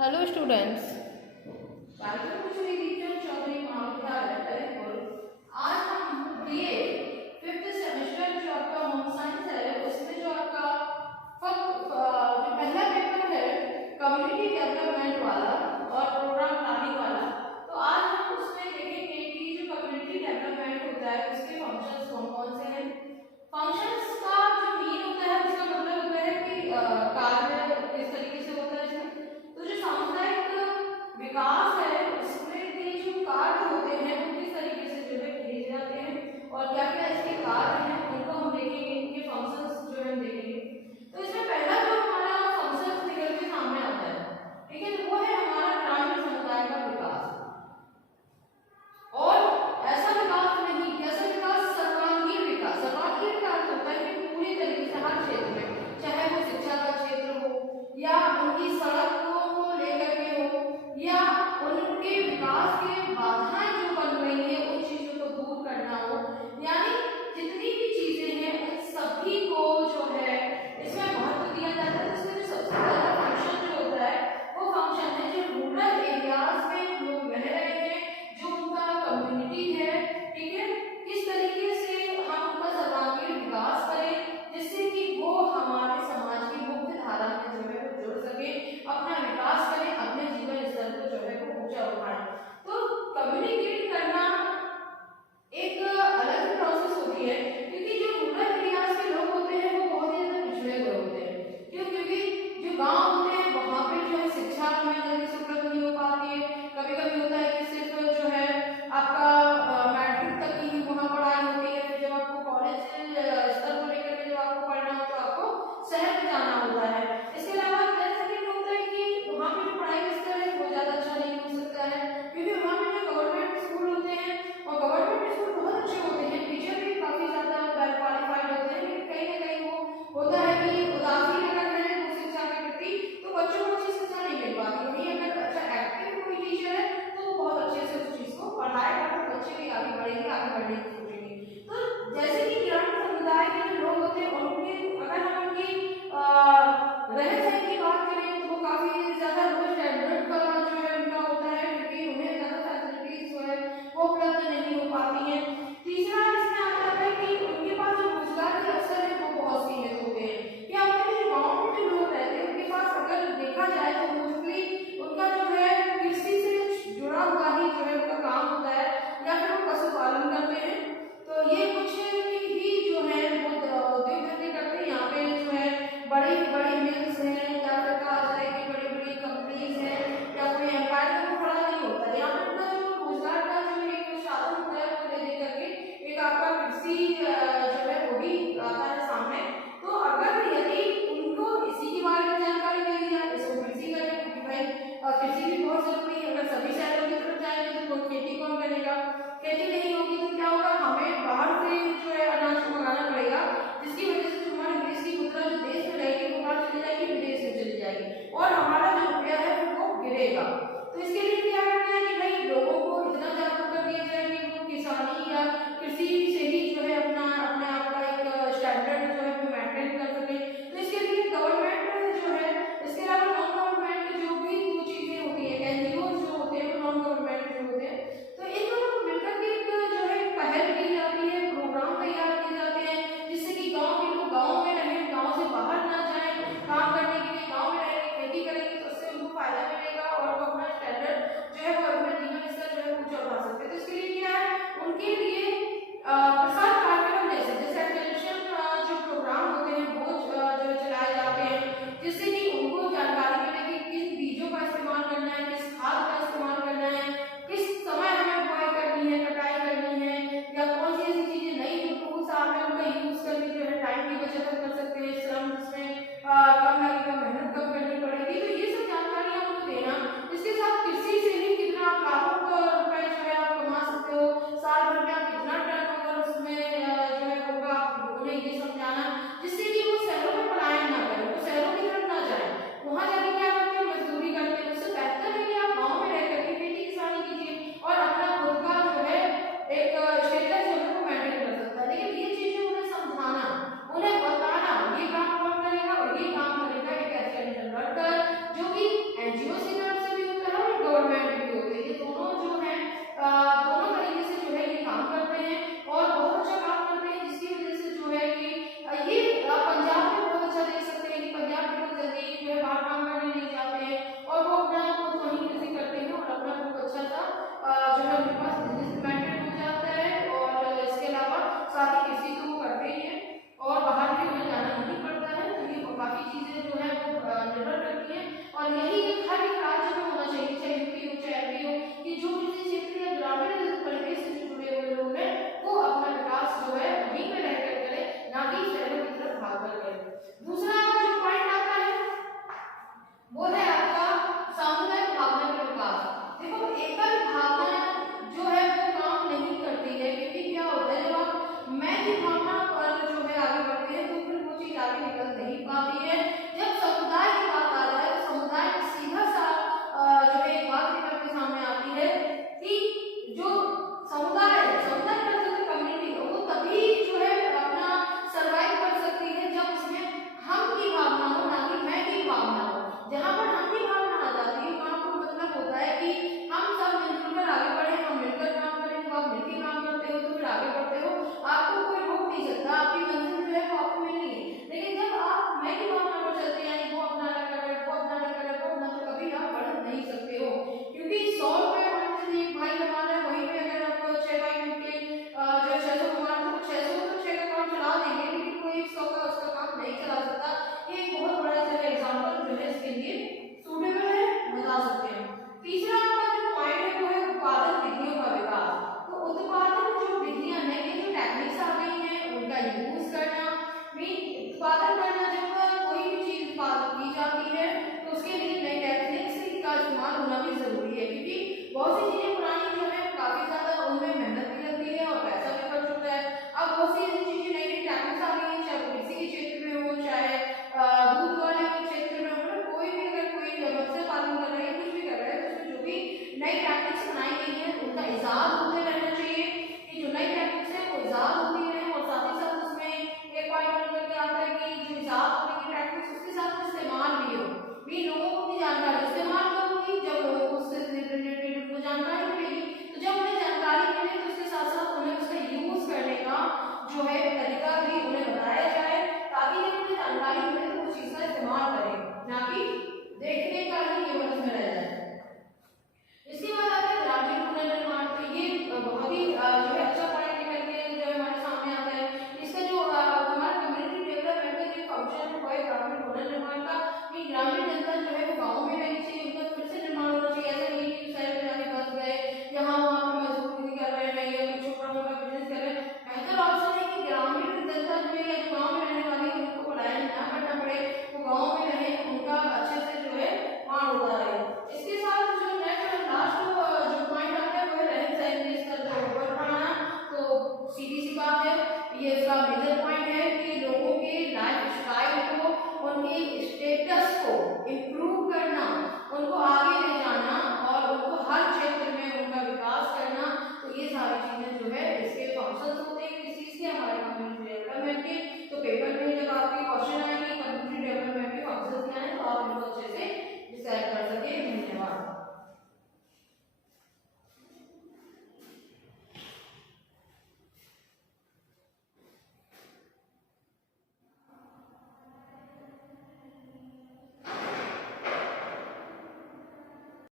Hello students. आज हम ये फिफ्थ सेमेस्टर जो आपका होम साइंस है उसमें जो आपका जो पहला पेपर है कम्युनिटी डेवलपमेंट वाला और प्रोग्राम प्लानिंग वाला, तो आज हम उसमें देखेंगे कि जो कम्युनिटी डेवलपमेंट होता है उसके फंक्शंस कौन कौन से हैं। फंक्शंस का जो मीन होता है उसका मतलब होता है कि कार्य किस तरीके से होता है इसमें। तो जो सामुदायिक विकास है उसमें के जो कार्य होते हैं वो किस तरीके से जो है किए जाते हैं और क्या क्या इसके कार्य हैं उनको हम देखेंगे, इनके फंक्शंस जो है हम देखेंगे। तो इसमें पहला जो हमारा फंक्शन निकल के सामने आता है, ठीक है, तो वो है हमारा ग्रामीण समुदाय का विकास। और ऐसा विकास नहीं, कैसा विकास? सर्वांगीण विकास। सर्वांगीण विकास वो है आपका सामुदायिक भावना का विकास। देखो एकल भावना जो है वो काम नहीं करती है, क्योंकि क्या होता है जब आप मैं की भावना पर जो है आगे बढ़ते हैं तो फिर वो चीज आगे निकल नहीं पाती है। जब समुदाय की बात आ जाए तो समुदाय में सीधा सा जो है एक बात निकल के सामने आती है कि जो समुदाय का जो कम्युनिटी है वो तभी जो है अपना सर्वाइव कर सकती है जब उसमें हम की भावना हो, ना कि मैं की भावना हो। जहाँ पर हम की भावना आ जाती है वहाँ पर मतलब होता है कि हम सब मिलजुल कर आगे बढ़े, हम मिलकर काम करें। जब आप मिलकर काम करते हो तो फिर आगे बढ़ते हो, आपको कोई रोक नहीं सकता, आपकी मंजिल जो है वो आपको मिलनी है। लेकिन जब आप मैं की भावना पर चलते हैं, यानी वो अपना अलग कर रहे, वो अपना अलग कर रहे, वो अपना, तो कभी आप बढ़ नहीं सकते हो। क्योंकि 100 रुपये हमारे एक भाई कमा रहा है, वहीं पे अगर आप 6 भाई मिलके जो 600 कमा रहे हैं तो 600 तो 6 का काम चला देंगे, लेकिन कोई 100 का उसका काम नहीं चला सकता। ये एक बहुत बड़ा जो है एग्जाम्पल जो है इसके लिए सूटेबल है, बता सकते हैं। तीसरा आपका जो पॉइंट है वो है उत्पादन विधियों का विकास। तो उत्पादन जो विधियां हैं, ये जो टेक्निक्स आ गई हैं उनका यूज करना, उत्पादन करना, जब कोई भी चीज उत्पादन की जाती है तो उसके लिए नए टेक्निक्स का इस्तेमाल होना भी जरूरी है, क्योंकि बहुत सी चीजें पुरानी जो है काफी ज्यादा उनमें मेहनत भी लगती है और पैसा भी खर्च होता है। अब बहुत सी ऐसी चीजें नई नई टेक्निक्स आ गई हैं, चाहे वो कृषि के क्षेत्र में हो, चाहे दूध वाले के क्षेत्र में हो, मतलब कोई भी अगर कोई मत्स्य पालन कर रहे हैं, कुछ भी कर रहे हैं, तो उसमें जो भी नई टेक्निक्स बनाई गई है उनका इजाद होते रहना चाहिए कि जो नई टेक्निक्स है वो इजाद होती रहे। और साथ ही साथ उसमें एक पॉइंट निकल के आता है कि जो इजाद होने की टेक्निक्स उसके साथ इस्तेमाल भी हो, भी लोगों को भी जानकारी इस्तेमाल कब होगी, जब लोगों को उससे रिलेटेड उनको जानकारी मिलेगी। तो जब उन्हें जानकारी मिले तो उसके साथ साथ उन्हें उसका यूज करने का जो है तरीका भी उन्हें बताया जाए, ताकि जब उन्हें जानकारी मिले तो उस चीज का इस्तेमाल करें, ना कि देखने का ही केवल उसमें रह जाए।